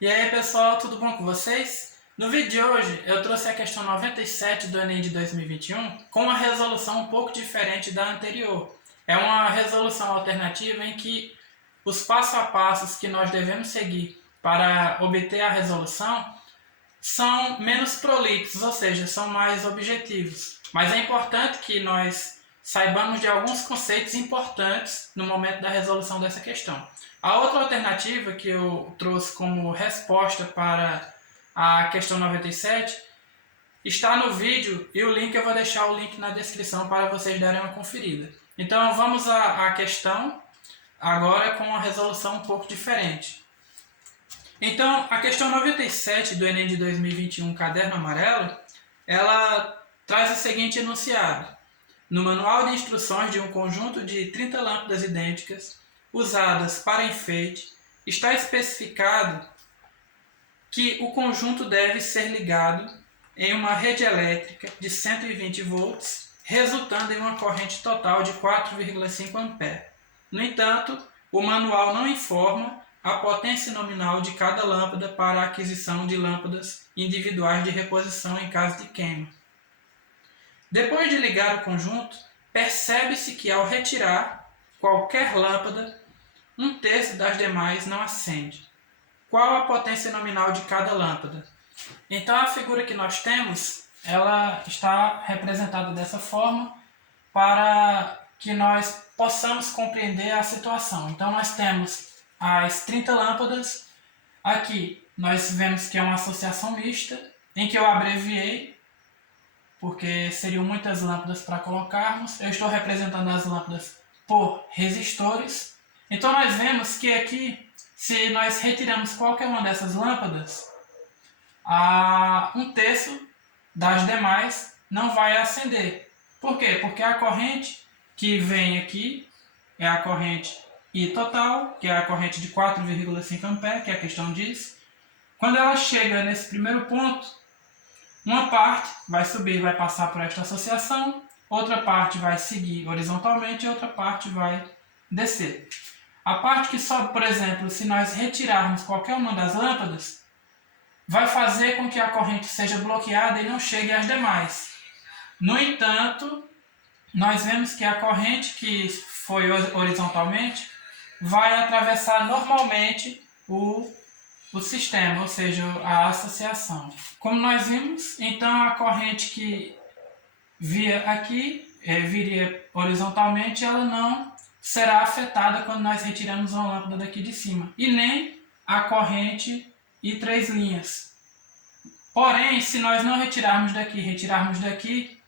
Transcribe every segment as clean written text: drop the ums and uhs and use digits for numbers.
E aí pessoal, tudo bom com vocês? No vídeo de hoje eu trouxe a questão 97 do Enem de 2021 com uma resolução um pouco diferente da anterior. É uma resolução alternativa em que os passo a passos que nós devemos seguir para obter a resolução são menos prolixos, ou seja, são mais objetivos. Mas é importante que nós saibamos de alguns conceitos importantes no momento da resolução dessa questão. A outra alternativa que eu trouxe como resposta para a questão 97 está no vídeo e o link eu vou deixar o link na descrição para vocês darem uma conferida. Então vamos à questão agora com uma resolução um pouco diferente. Então, a questão 97 do Enem de 2021, Caderno Amarelo, ela traz o seguinte enunciado. No manual de instruções de um conjunto de 30 lâmpadas idênticas, usadas para enfeite, está especificado que o conjunto deve ser ligado em uma rede elétrica de 120 volts, resultando em uma corrente total de 4,5 A. No entanto, o manual não informa a potência nominal de cada lâmpada para a aquisição de lâmpadas individuais de reposição em caso de queima. Depois de ligar o conjunto, percebe-se que ao retirar qualquer lâmpada, um terço das demais não acende. Qual a potência nominal de cada lâmpada? Então a figura que nós temos, ela está representada dessa forma para que nós possamos compreender a situação. Então nós temos as 30 lâmpadas. Aqui nós vemos que é uma associação mista, em que eu abreviei, porque seriam muitas lâmpadas para colocarmos. Eu estou representando as lâmpadas por resistores. Então nós vemos que aqui, se nós retiramos qualquer uma dessas lâmpadas, um terço das demais não vai acender. Por quê? Porque a corrente que vem aqui é a corrente I total, que é a corrente de 4,5 A, que a questão diz. Quando ela chega nesse primeiro ponto, uma parte vai subir, vai passar por esta associação, outra parte vai seguir horizontalmente e outra parte vai descer. A parte que sobe, por exemplo, se nós retirarmos qualquer uma das lâmpadas, vai fazer com que a corrente seja bloqueada e não chegue às demais. No entanto, nós vemos que a corrente que foi horizontalmente vai atravessar normalmente o sistema, ou seja, a associação. Como nós vimos, então a corrente que via aqui, viria horizontalmente, ela não será afetada quando nós retiramos uma lâmpada daqui de cima, e nem a corrente e 3 linhas. Porém, se nós não retirarmos daqui,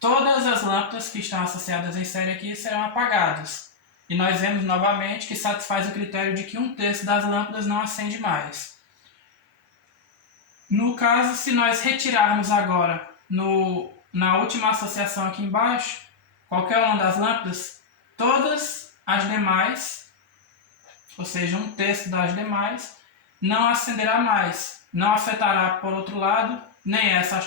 todas as lâmpadas que estão associadas em série aqui serão apagadas. E nós vemos novamente que satisfaz o critério de que um terço das lâmpadas não acende mais. No caso, se nós retirarmos agora, na última associação aqui embaixo, qualquer uma das lâmpadas, todas as demais, ou seja, um terço das demais, não acenderá mais. Não afetará, por outro lado, nem esta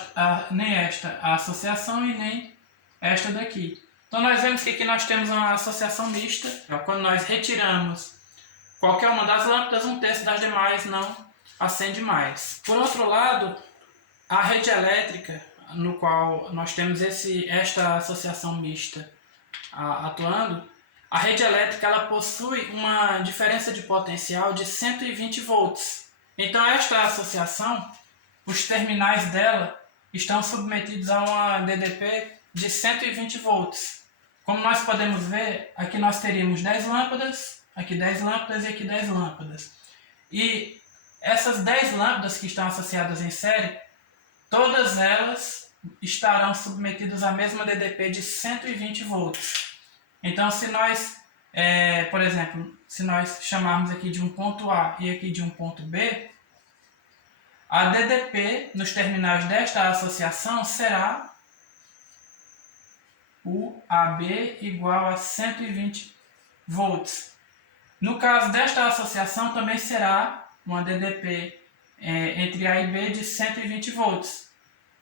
a associação e nem esta daqui. Então nós vemos que aqui nós temos uma associação mista. Quando nós retiramos qualquer uma das lâmpadas, um terço das demais não acende mais. Por outro lado, a rede elétrica, no qual nós temos esta associação mista atuando, a rede elétrica ela possui uma diferença de potencial de 120 volts. Então esta associação, os terminais dela estão submetidos a uma DDP de 120 volts. Como nós podemos ver, aqui nós teríamos 10 lâmpadas, aqui 10 lâmpadas e aqui 10 lâmpadas. E essas 10 lâmpadas que estão associadas em série, todas elas estarão submetidas à mesma DDP de 120 volts. Então se nós, por exemplo, se nós chamarmos aqui de um ponto A e aqui de um ponto B, a DDP nos terminais desta associação será o AB igual a 120 volts. No caso desta associação também será uma DDP entre A e B de 120 volts.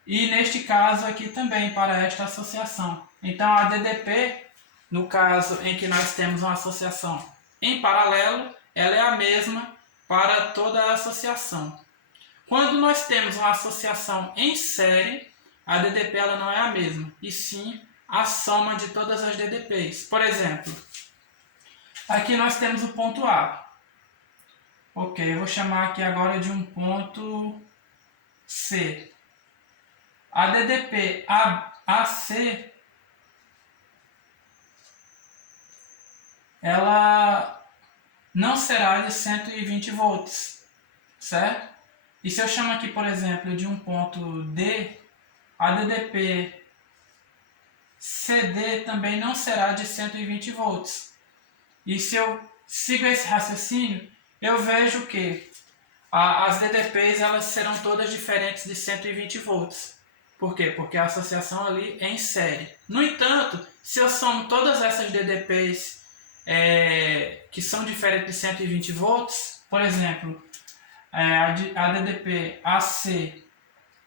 E neste caso aqui também para esta associação. Então a DDP, no caso em que nós temos uma associação em paralelo, ela é a mesma para toda a associação. Quando nós temos uma associação em série, a DDP ela não é a mesma, e sim a soma de todas as DDPs. Por exemplo, aqui nós temos o ponto A. Ok, eu vou chamar aqui agora de um ponto C. A DDP AC, ela não será de 120 volts, certo? E se eu chamo aqui, por exemplo, de um ponto D, a DDP CD também não será de 120 volts. E se eu sigo esse raciocínio, eu vejo que as DDPs elas serão todas diferentes de 120 volts. Por quê? Porque a associação ali é em série. No entanto, se eu somo todas essas DDPs que são diferentes de 120 volts, por exemplo, a DDP AC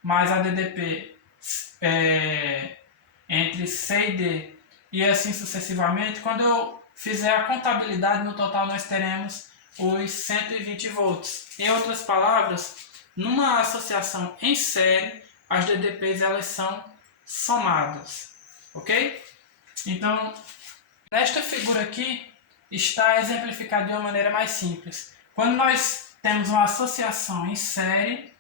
mais a DDP entre C e D e assim sucessivamente, quando eu fizer a contabilidade, no total nós teremos os 120 volts. Em outras palavras, numa associação em série, as DDPs elas são somadas, ok? Então, nesta figura aqui está exemplificado de uma maneira mais simples. Quando nós temos uma associação em série,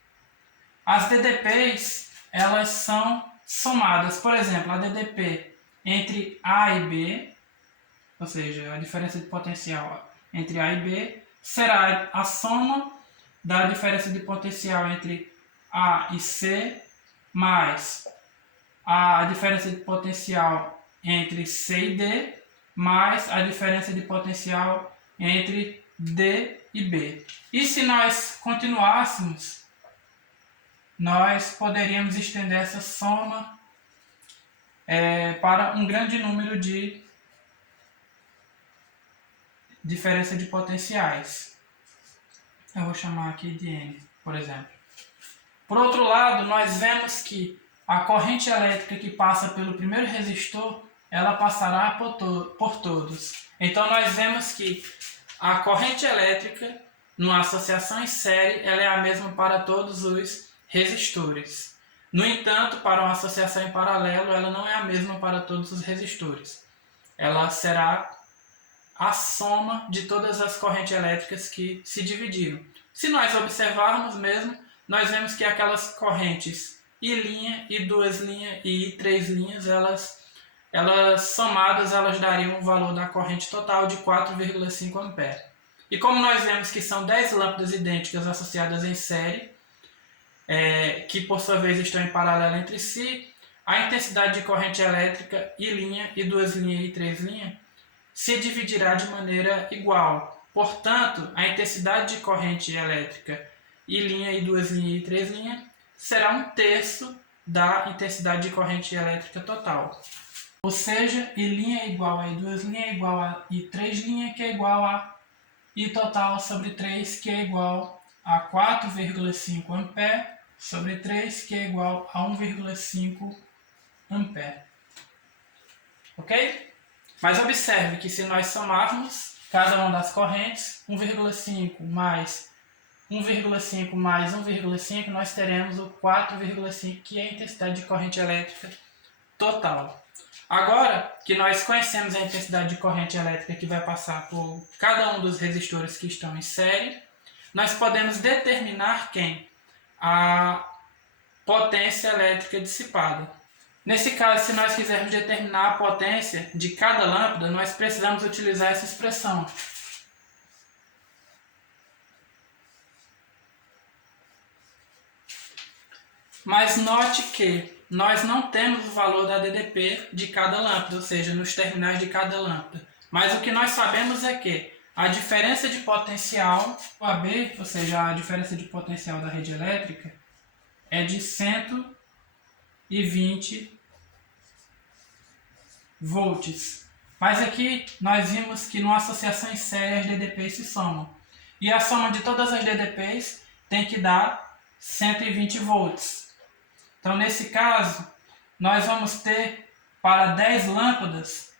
as DDPs elas são somadas. Por exemplo, a DDP entre A e B, ou seja, a diferença de potencial entre A e B, será a soma da diferença de potencial entre A e C, mais a diferença de potencial entre C e D, mais a diferença de potencial entre D e B. E se nós continuássemos, nós poderíamos estender essa soma para um grande número de diferença de potenciais. Eu vou chamar aqui de N, por exemplo. Por outro lado, nós vemos que a corrente elétrica que passa pelo primeiro resistor, ela passará por todos. Então nós vemos que a corrente elétrica, numa associação em série, ela é a mesma para todos os resistores. No entanto, para uma associação em paralelo, ela não é a mesma para todos os resistores. Ela será a soma de todas as correntes elétricas que se dividiram. Se nós observarmos mesmo, nós vemos que aquelas correntes I', I2' e I3', elas somadas elas dariam um valor da corrente total de 4,5 A. E como nós vemos que são 10 lâmpadas idênticas associadas em série, que por sua vez estão em paralelo entre si, a intensidade de corrente elétrica I', I2' e I3' se dividirá de maneira igual. Portanto, a intensidade de corrente elétrica I', I2' e I3' será 1/3 da intensidade de corrente elétrica total. Ou seja, I' é igual a I2' é igual a I3', que é igual a I total sobre 3, que é igual a 4,5 A, sobre 3, que é igual a 1,5 A. Ok? Mas observe que se nós somarmos cada uma das correntes, 1,5 mais 1,5 mais 1,5, nós teremos o 4,5, que é a intensidade de corrente elétrica total. Agora que nós conhecemos a intensidade de corrente elétrica que vai passar por cada um dos resistores que estão em série, nós podemos determinar a potência elétrica dissipada. Nesse caso, se nós quisermos determinar a potência de cada lâmpada, nós precisamos utilizar essa expressão. Mas note que nós não temos o valor da DDP de cada lâmpada, ou seja, nos terminais de cada lâmpada. Mas o que nós sabemos é que a diferença de potencial, o AB, ou seja, a diferença de potencial da rede elétrica, é de 120 volts. Mas aqui nós vimos que numa associação em série as DDPs se somam. E a soma de todas as DDPs tem que dar 120 volts. Então, nesse caso, nós vamos ter para 10 lâmpadas,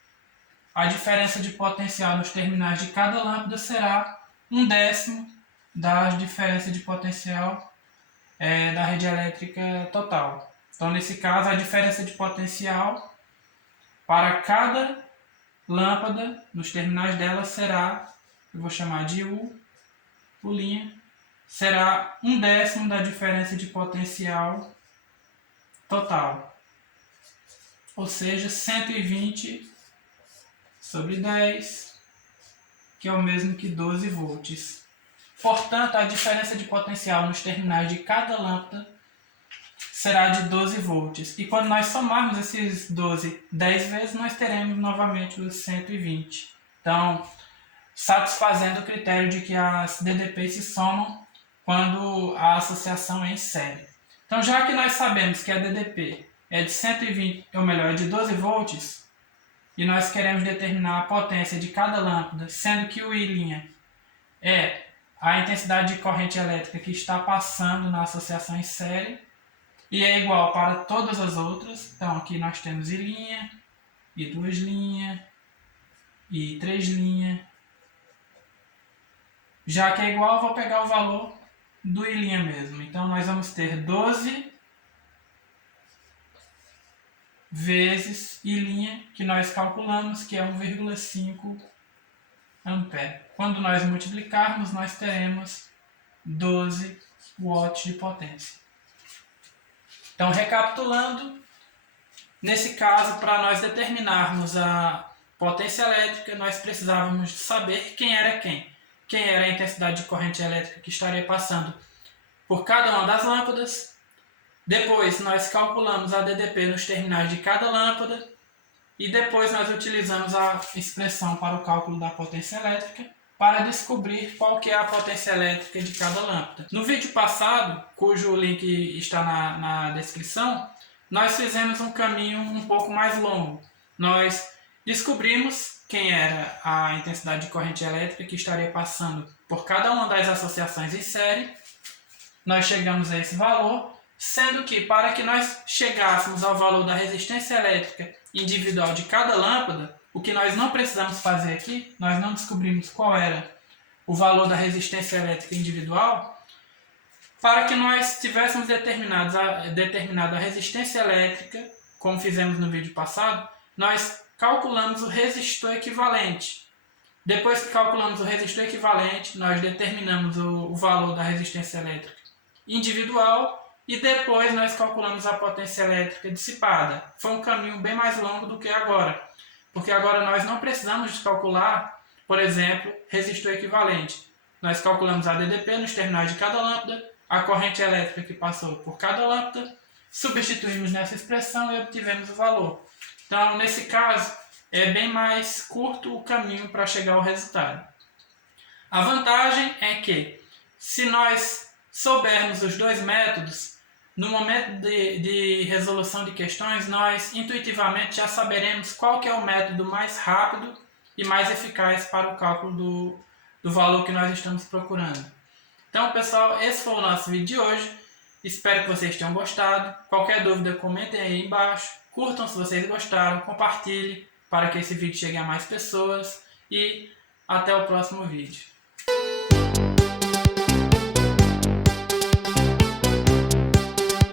a diferença de potencial nos terminais de cada lâmpada será 1/10 da diferença de potencial da rede elétrica total. Então, nesse caso, a diferença de potencial para cada lâmpada nos terminais dela será, eu vou chamar de U', será 1/10 da diferença de potencial total. Ou seja, 120/10, que é o mesmo que 12 volts. Portanto, a diferença de potencial nos terminais de cada lâmpada será de 12 volts. E quando nós somarmos esses 12 10 vezes, nós teremos novamente os 120. Então, satisfazendo o critério de que as DDPs se somam quando a associação é em série. Então, já que nós sabemos que a DDP é de 120, ou melhor, é de 12 volts, e nós queremos determinar a potência de cada lâmpada, sendo que o I' é a intensidade de corrente elétrica que está passando na associação em série, e é igual para todas as outras. Então aqui nós temos I', I2', I3'. Já que é igual, eu vou pegar o valor do I' mesmo. Então nós vamos ter 12 vezes I', que nós calculamos que é 1,5 ampere. Quando nós multiplicarmos, nós teremos 12 watts de potência. Então, recapitulando, nesse caso, para nós determinarmos a potência elétrica, nós precisávamos saber quem era quem. Quem era a intensidade de corrente elétrica que estaria passando por cada uma das lâmpadas. Depois, nós calculamos a DDP nos terminais de cada lâmpada. E depois nós utilizamos a expressão para o cálculo da potência elétrica para descobrir qual que é a potência elétrica de cada lâmpada. No vídeo passado, cujo link está na descrição, nós fizemos um caminho um pouco mais longo. Nós descobrimos quem era a intensidade de corrente elétrica que estaria passando por cada uma das associações em série. Nós chegamos a esse valor, sendo que para que nós chegássemos ao valor da resistência elétrica individual de cada lâmpada, o que nós não precisamos fazer aqui, nós não descobrimos qual era o valor da resistência elétrica individual. Para que nós tivéssemos determinada a resistência elétrica, como fizemos no vídeo passado, nós calculamos o resistor equivalente. Depois que calculamos o resistor equivalente, nós determinamos o valor da resistência elétrica individual e depois nós calculamos a potência elétrica dissipada. Foi um caminho bem mais longo do que agora, porque agora nós não precisamos de calcular, por exemplo, resistor equivalente. Nós calculamos a DDP nos terminais de cada lâmpada, a corrente elétrica que passou por cada lâmpada, substituímos nessa expressão e obtivemos o valor. Então, nesse caso, é bem mais curto o caminho para chegar ao resultado. A vantagem é que, se nós soubermos os dois métodos, no momento de resolução de questões, nós intuitivamente já saberemos qual que é o método mais rápido e mais eficaz para o cálculo do valor que nós estamos procurando. Então, pessoal, esse foi o nosso vídeo de hoje. Espero que vocês tenham gostado. Qualquer dúvida, comentem aí embaixo. Curtam se vocês gostaram, compartilhem para que esse vídeo chegue a mais pessoas. E até o próximo vídeo.